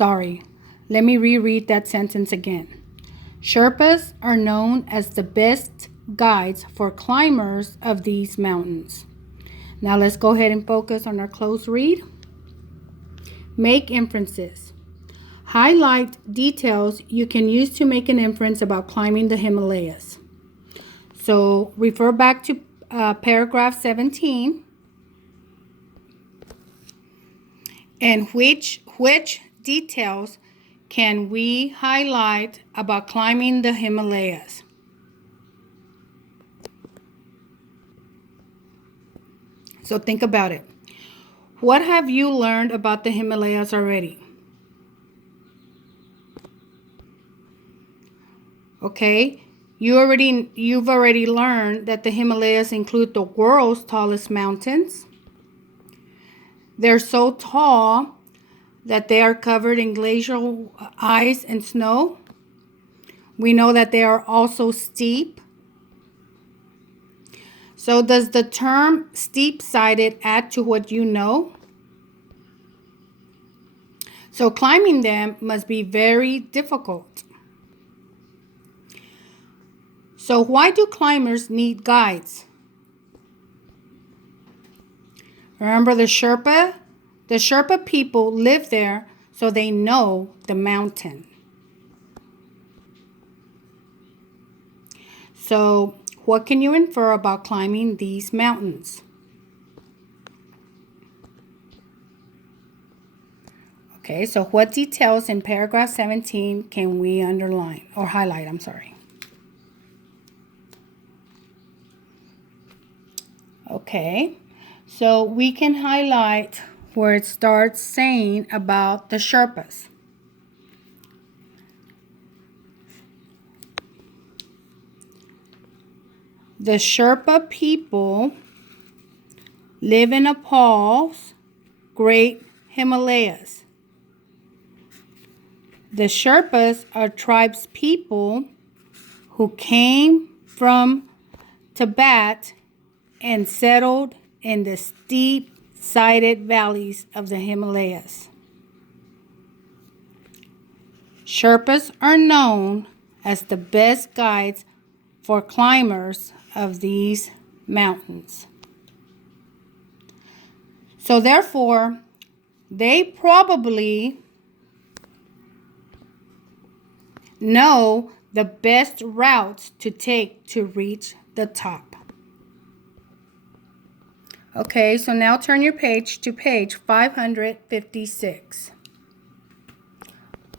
Sorry, let me reread that sentence again. Sherpas are known as the best guides for climbers of these mountains. Now let's go ahead and focus on our close read. Make inferences. Highlight details you can use to make an inference about climbing the Himalayas. So refer back to paragraph 17. And which details can we highlight about climbing the Himalayas? So think about it. What have you learned about the Himalayas already? Okay, you've already learned that the Himalayas include the world's tallest mountains. They're so tall that they are covered in glacial ice and snow. We know that they are also steep. So does the term steep-sided add to what you know? So climbing them must be very difficult. So why do climbers need guides? Remember the Sherpa? The Sherpa people live there, so they know the mountain. So what can you infer about climbing these mountains? Okay, so what details in paragraph 17 can we underline or highlight? I'm sorry. Okay, so we can highlight where it starts saying about the Sherpas. The Sherpa people live in Nepal's Great Himalayas. The Sherpas are tribes people who came from Tibet and settled in the steep-sided valleys of the Himalayas. Sherpas are known as the best guides for climbers of these mountains. So therefore, they probably know the best routes to take to reach the top. Okay, so now turn your page to page 556.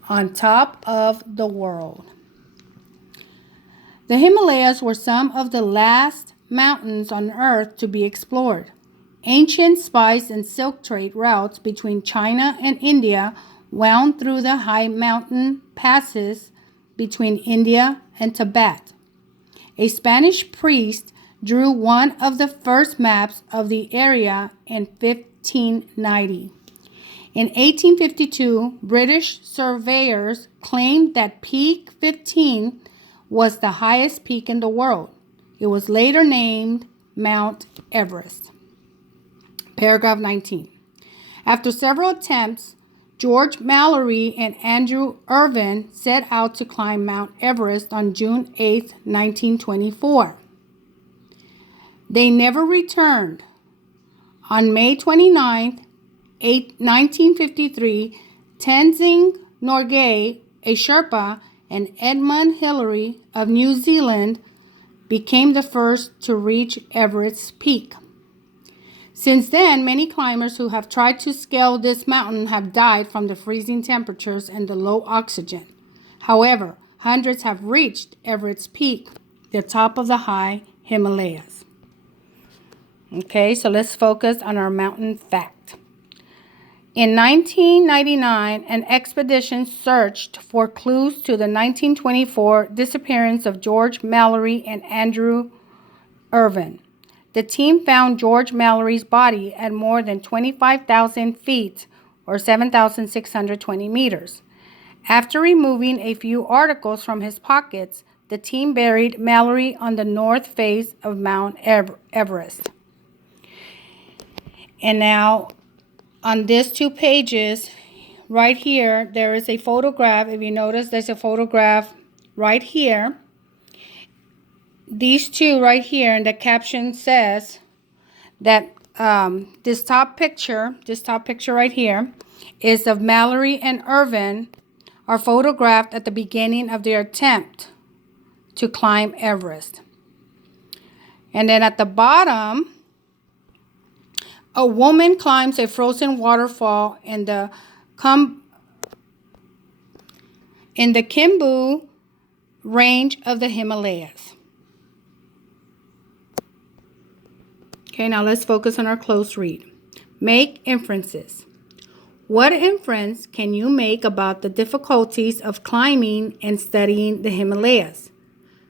On top of the world. The Himalayas were some of the last mountains on Earth to be explored. Ancient spice and silk trade routes between China and India wound through the high mountain passes between India and Tibet. A Spanish priest drew one of the first maps of the area in 1590. In 1852, British surveyors claimed that Peak 15 was the highest peak in the world. It was later named Mount Everest. Paragraph 19. After several attempts, George Mallory and Andrew Irvin set out to climb Mount Everest on June 8, 1924. They never returned. On May 29, 1953, Tenzing Norgay, a Sherpa, and Edmund Hillary of New Zealand became the first to reach Everest's peak. Since then, many climbers who have tried to scale this mountain have died from the freezing temperatures and the low oxygen. However, hundreds have reached Everest's peak, the top of the high Himalayas. Okay, so let's focus on our mountain fact. In 1999, an expedition searched for clues to the 1924 disappearance of George Mallory and Andrew Irvin. The team found George Mallory's body at more than 25,000 feet, or 7,620 meters. After removing a few articles from his pockets, the team buried Mallory on the north face of Mount Everest. And now, on these 2 pages, right here, there is a photograph. If you notice, there's a photograph right here. These two right here, and the caption says that this top picture right here is of Mallory and Irvin, are photographed at the beginning of their attempt to climb Everest. And then at the bottom, a woman climbs a frozen waterfall in the Khumbu range of the Himalayas. Okay, now let's focus on our close read. Make inferences. What inference can you make about the difficulties of climbing and studying the Himalayas?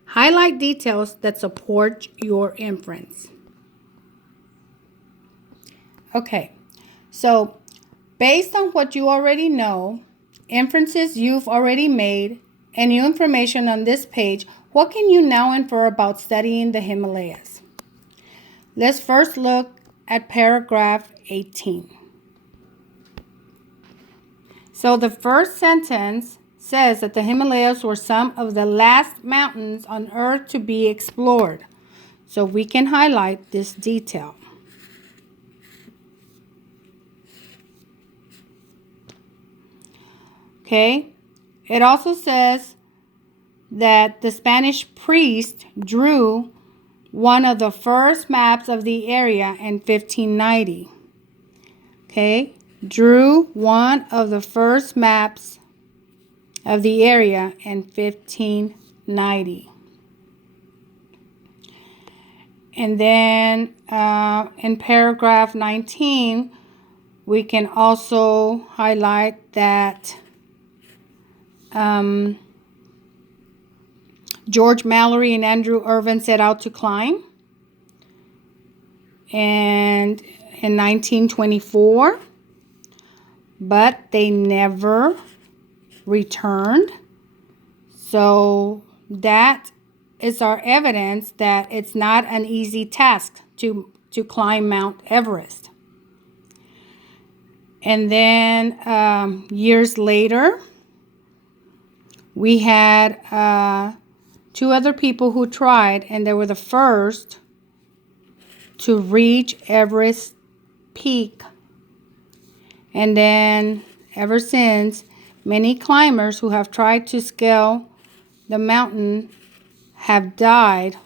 Highlight details that support your inference. Okay, so based on what you already know, inferences you've already made, and new information on this page, what can you now infer about studying the Himalayas? Let's first look at paragraph 18. So the first sentence says that the Himalayas were some of the last mountains on Earth to be explored. So we can highlight this detail. Okay, it also says that the Spanish priest drew one of the first maps of the area in 1590. Okay, drew one of the first maps of the area in 1590. And then in paragraph 19, we can also highlight that George Mallory and Andrew Irvin set out to climb, and in 1924, but they never returned. So that is our evidence that it's not an easy task to climb Mount Everest. And then years later, we had two other people who tried, and they were the first to reach Everest Peak. And then ever since, many climbers who have tried to scale the mountain have died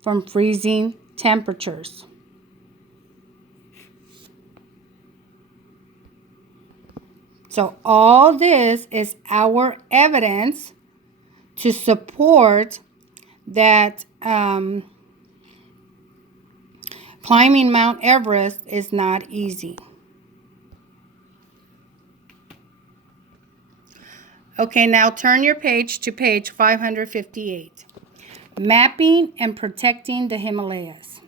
from freezing temperatures. So all this is our evidence to support that climbing Mount Everest is not easy. Okay, now turn your page to page 558. Mapping and protecting the Himalayas.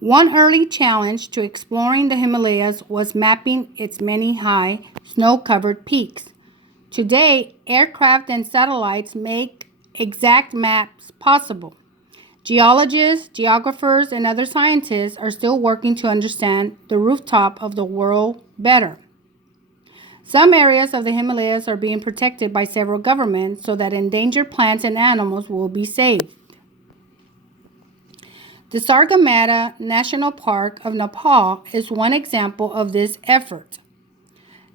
One early challenge to exploring the Himalayas was mapping its many high, snow-covered peaks. Today, aircraft and satellites make exact maps possible. Geologists, geographers, and other scientists are still working to understand the rooftop of the world better. Some areas of the Himalayas are being protected by several governments so that endangered plants and animals will be saved. The Sagarmatha National Park of Nepal is one example of this effort.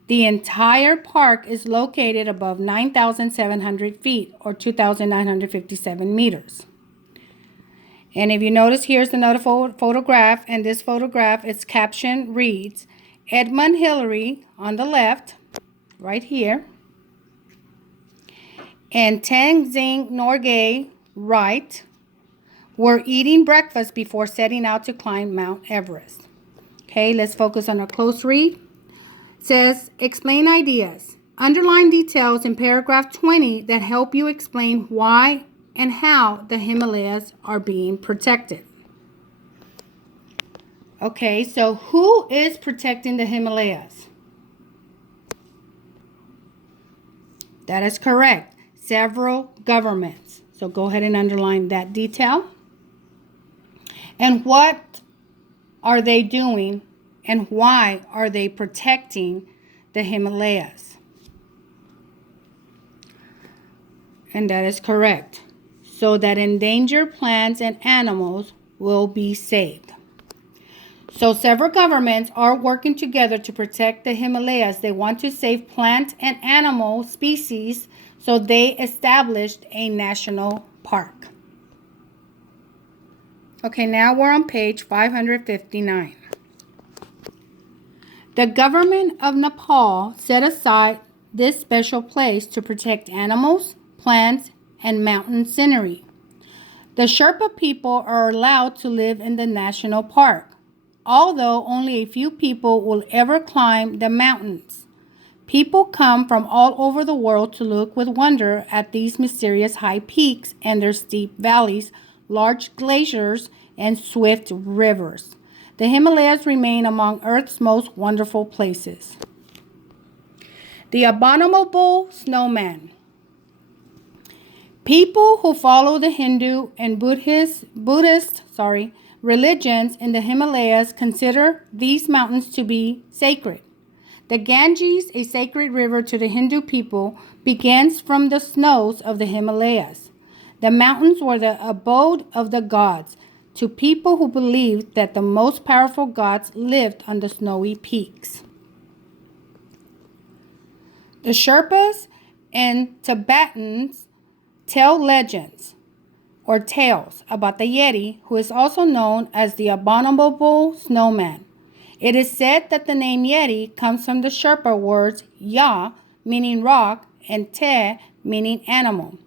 The entire park is located above 9,700 feet or 2,957 meters. And if you notice, here's another photograph, and this photograph, its caption reads, Edmund Hillary on the left, right here, and Tenzing Norgay, right, were eating breakfast before setting out to climb Mount Everest. Okay, let's focus on a close read. It says, explain ideas. Underline details in paragraph 20 that help you explain why and how the Himalayas are being protected. Okay, so who is protecting the Himalayas? That is correct. Several governments. So go ahead and underline that detail. And what are they doing, and why are they protecting the Himalayas. And that is correct. So that endangered plants and animals will be saved. So several governments are working together to protect the Himalayas. They want to save plant and animal species, so they established a national park. Okay, now we're on page 559. The government of Nepal set aside this special place to protect animals, plants, and mountain scenery. The Sherpa people are allowed to live in the national park, although only a few people will ever climb the mountains. People come from all over the world to look with wonder at these mysterious high peaks and their steep valleys, large glaciers, and swift rivers. The Himalayas remain among Earth's most wonderful places. The abominable snowman. People who follow the Hindu and Buddhist religions in the Himalayas consider these mountains to be sacred. The Ganges, a sacred river to the Hindu people, begins from the snows of the Himalayas. The mountains were the abode of the gods to people who believed that the most powerful gods lived on the snowy peaks. The Sherpas and Tibetans tell legends or tales about the Yeti, who is also known as the abominable snowman. It is said that the name Yeti comes from the Sherpa words Ya, meaning rock, and Te, meaning animal.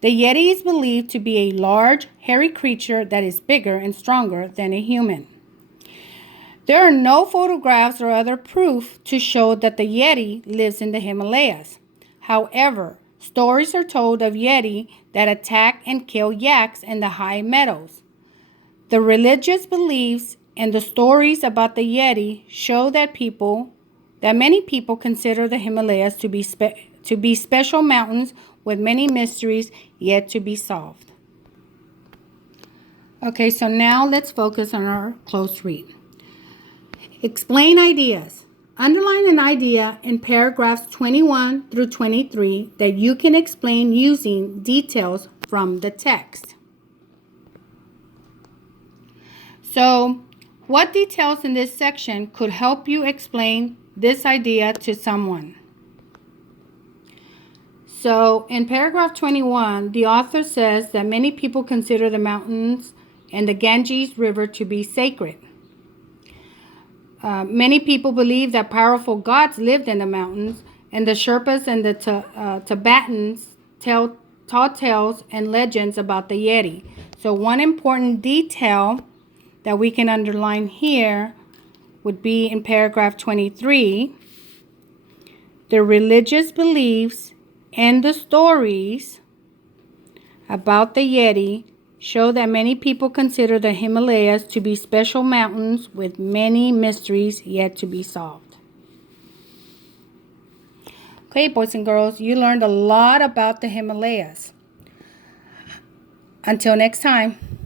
The Yeti is believed to be a large, hairy creature that is bigger and stronger than a human. There are no photographs or other proof to show that the Yeti lives in the Himalayas. However, stories are told of Yeti that attack and kill yaks in the high meadows. The religious beliefs and the stories about the Yeti show that many people consider the Himalayas to be special mountains with many mysteries yet to be solved. Okay, so now let's focus on our close read. Explain ideas. Underline an idea in paragraphs 21 through 23 that you can explain using details from the text. So, what details in this section could help you explain this idea to someone? So, in paragraph 21, the author says that many people consider the mountains and the Ganges River to be sacred. Many people believe that powerful gods lived in the mountains, and the Sherpas and the Tibetans tell tall tales and legends about the Yeti. So one important detail that we can underline here would be in paragraph 23. The religious beliefs and the stories about the Yeti show that many people consider the Himalayas to be special mountains with many mysteries yet to be solved. Okay, boys and girls, you learned a lot about the Himalayas. Until next time.